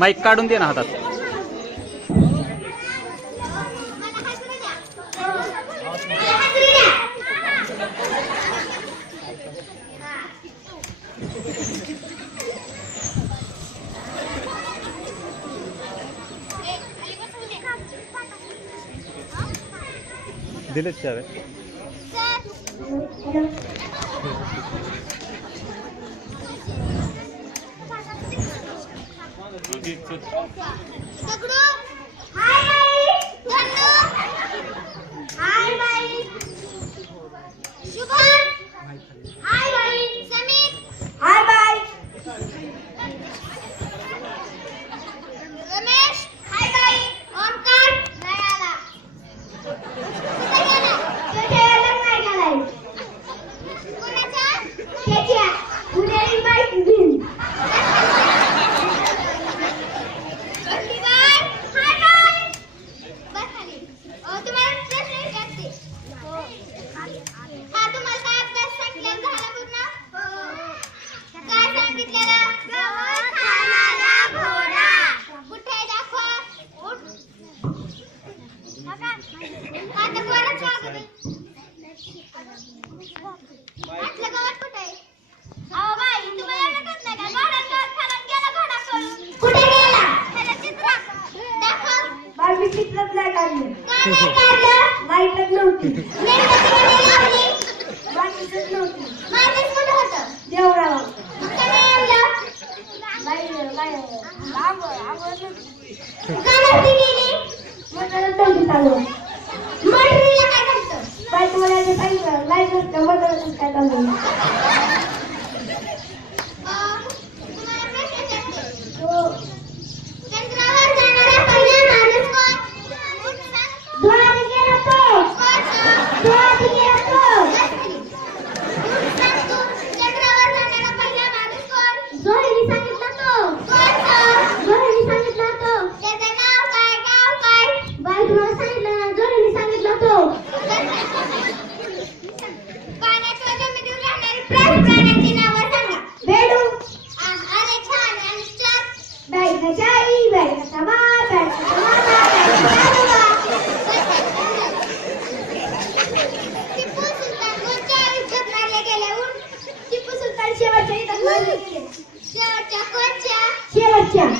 Mic काढून दे ना हातात दिलेच त्यावे घेत नाही नव्हती. Ще оття, хоче. Ще оття.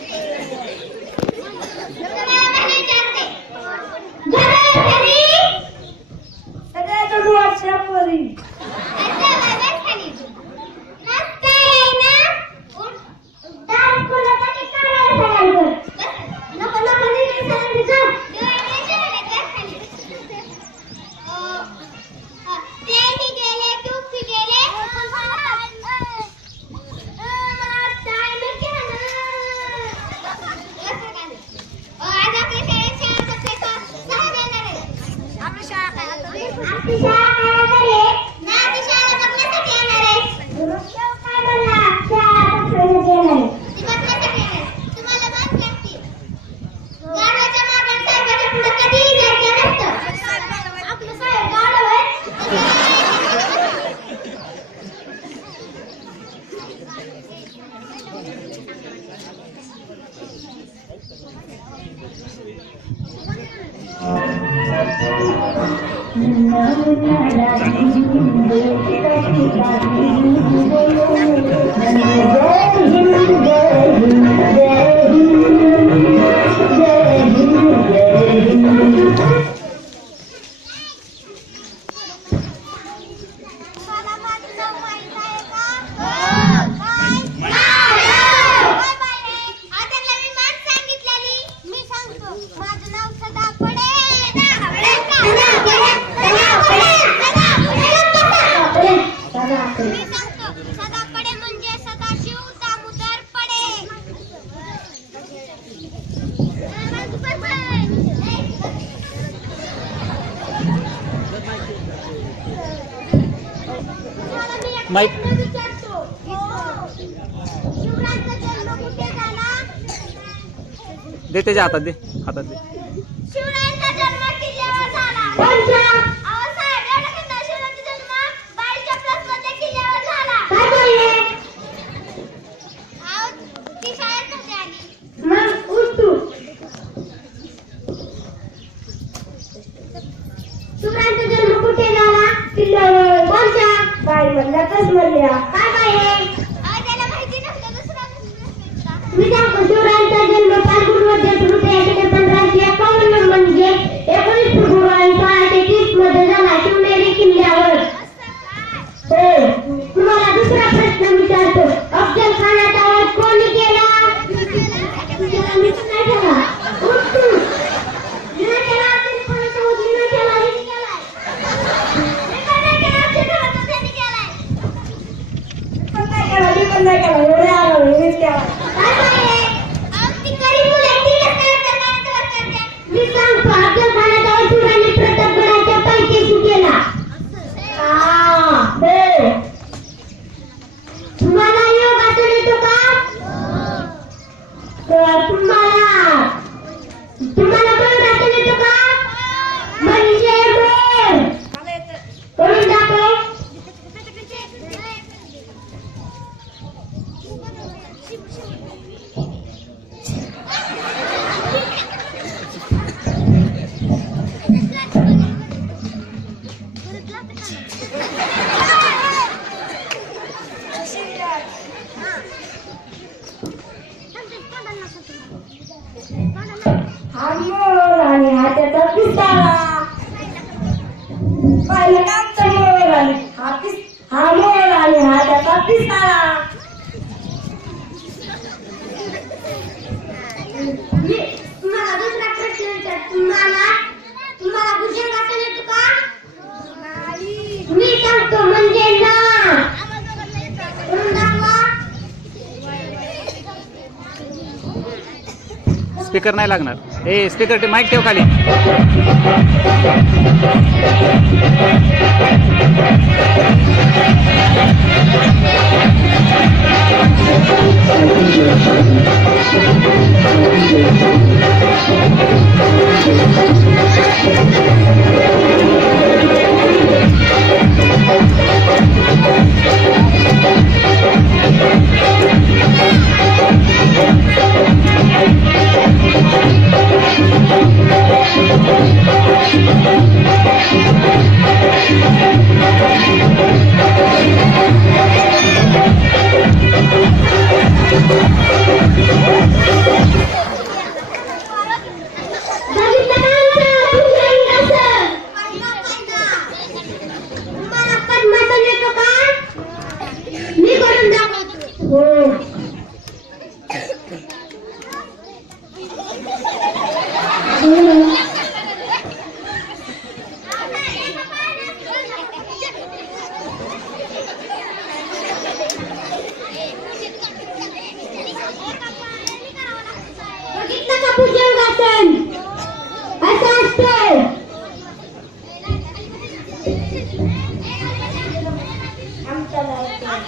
Thank you. दे त्याच्या हातात दे हातात दे. Habis, hati, hamu ya ani hati, tapi salah speaker नाही लागणार ए स्पीकर ते माईक ठेव खाली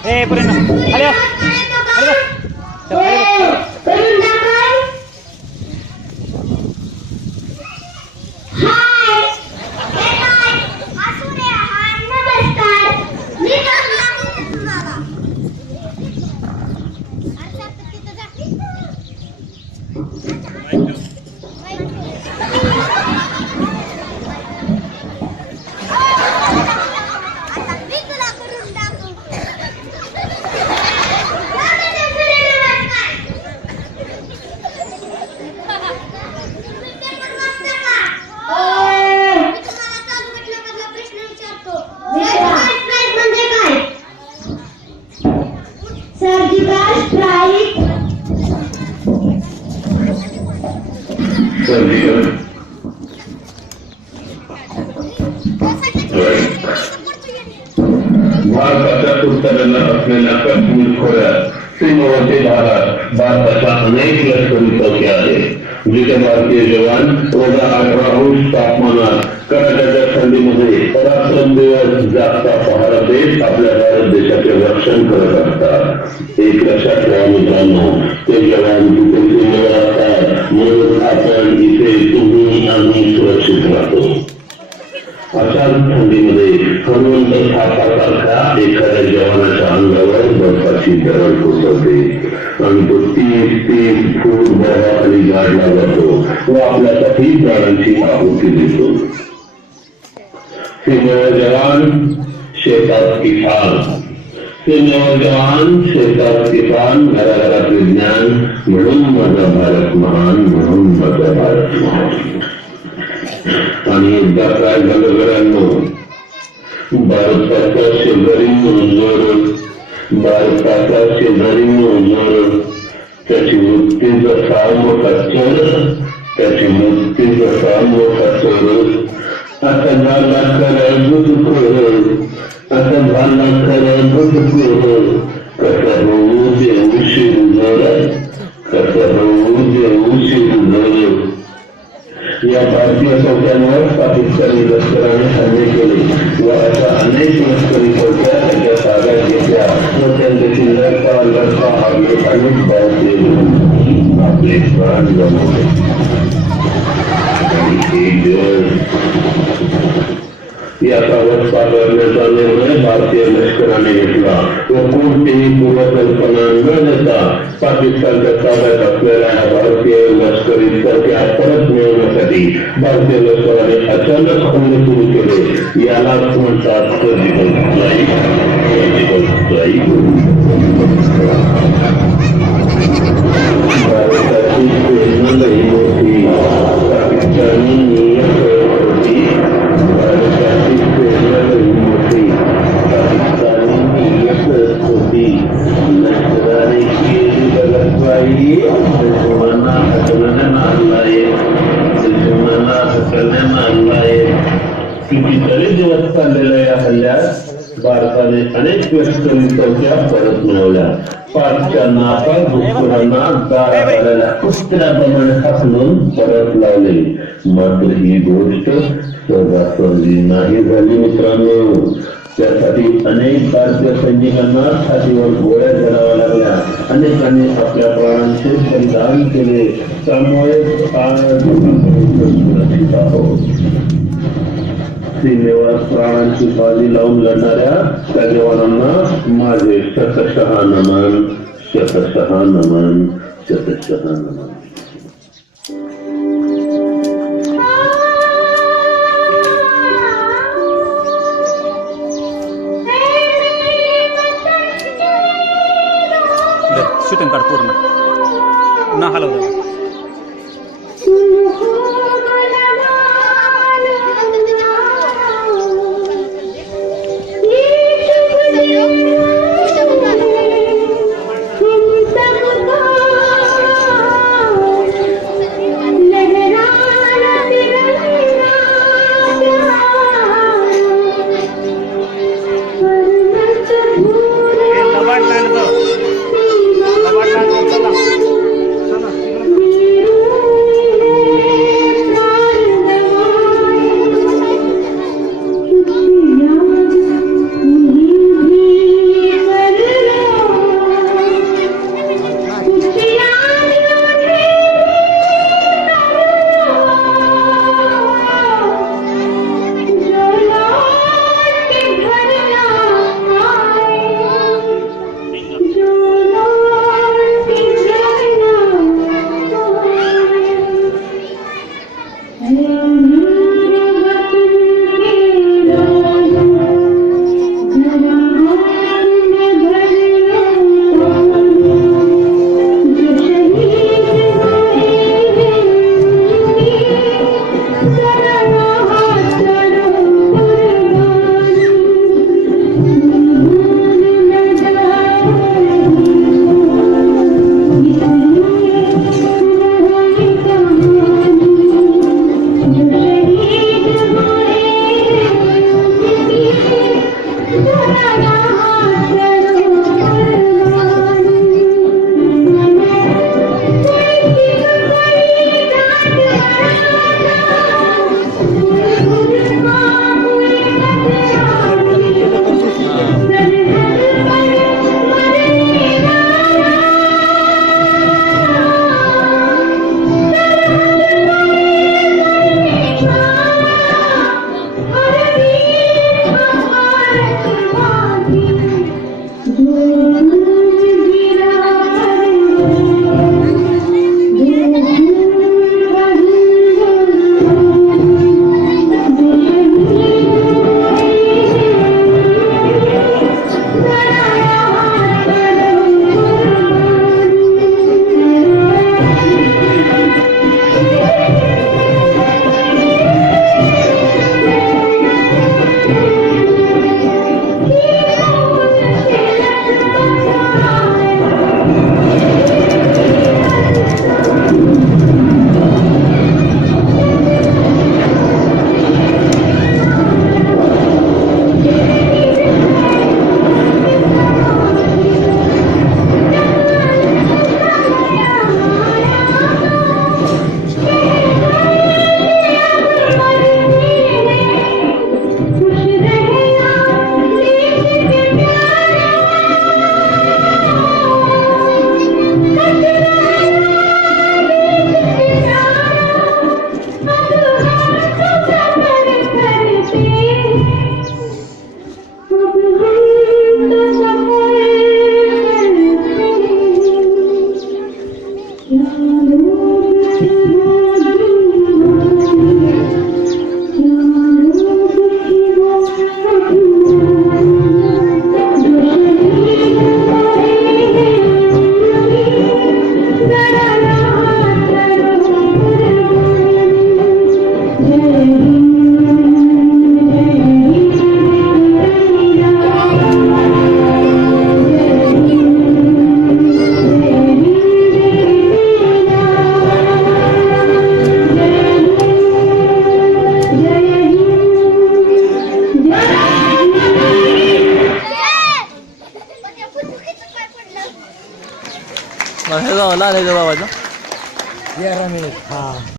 ए पुरे जिथे भारतीय जवान वजा अठरा अंश तापमानात कडाक्याच्या थंडीमध्ये पराक्रम दिवस जागता पहारा देत आपल्या भारत देशाचे रक्षण करत असतात. एक लक्षात ठेवा मित्रांनो ते जवान तिथे सीमेवर असतात म्हणून आपण इथे तुम्ही आम्ही सुरक्षित राहतो. अशाच थंडीमध्ये हनुमंत थापासारखा एखाद्या जवानाच्या अंगावर बर्फाची दरड कोसळते आणि तो तीस तीस फूट बर्फाखाली गाडला जातो व आपल्यासाठी प्राणांची आहुती देतो सीमेवर जवान शेतात किसान सीमेवर जवान शेतात किसान घराघरात विज्ञान म्हणून माझा भारत महान म्हणून माझा भारत महान आणि एकदा काय झालं घरांनो भारताच्या शेजारी जोर भारताच्या शेजारी जोर त्याची वृत्ती साम मोठा चोर त्याची मुक्तीचा साम मोठा चोर. आता झाला खरं दुःख आता झाला खरं दुःख कसा होऊ दे उशीर झाला कसा होऊ दे उशीर झाला या भारतीय चौक्यांवर पाकिस्तानी लष्कराने हल्ले केले व अशा अनेक लष्करी चौक्या त्यांच्या ताब्यात घेतल्या व त्यांचे लढता लढता आपले अनेक भारतीय आपले प्राण गमावले याचा अवस्था करण्याचा निर्णय भारतीय लष्कराने घेतला व कोणतीही पूर्वकल्पना न देता पाकिस्तानच्या ताब्यात असलेल्या भारतीय लष्करी चौक्या الذي بذل القرآن حسن خلصوا كله يا الله من تاس تجيب الضعيف تجيب الضعيف Para que se nos leímos y para que se nos leímos कितीतरी दिवस चाललेल्या या हल्ल्यात. भारताने अनेक लष्करी चौक्या परत मिळवल्या. पाचच्या नाका घुसखोरांना गाळा आलेल्या कुत्र्याप्रमाणे हाकलून परत लावले. मात्र ही गोष्ट सहजासहजी नाही झाली मित्रांनो. त्यासाठी अनेक भारतीय सैनिकांना छातीवर गोळ्या चढाव्या लागल्या. अनेकांनी आपल्या प्राणांचे बलिदान केले. त्यामुळे सीमेवर प्राणांची बाजी लावून लढणाऱ्या त्या जवानांना माझे शतशः नमन शतशः नमन शतशः नमन. शूटिंग काढ पूर्ण ना हलव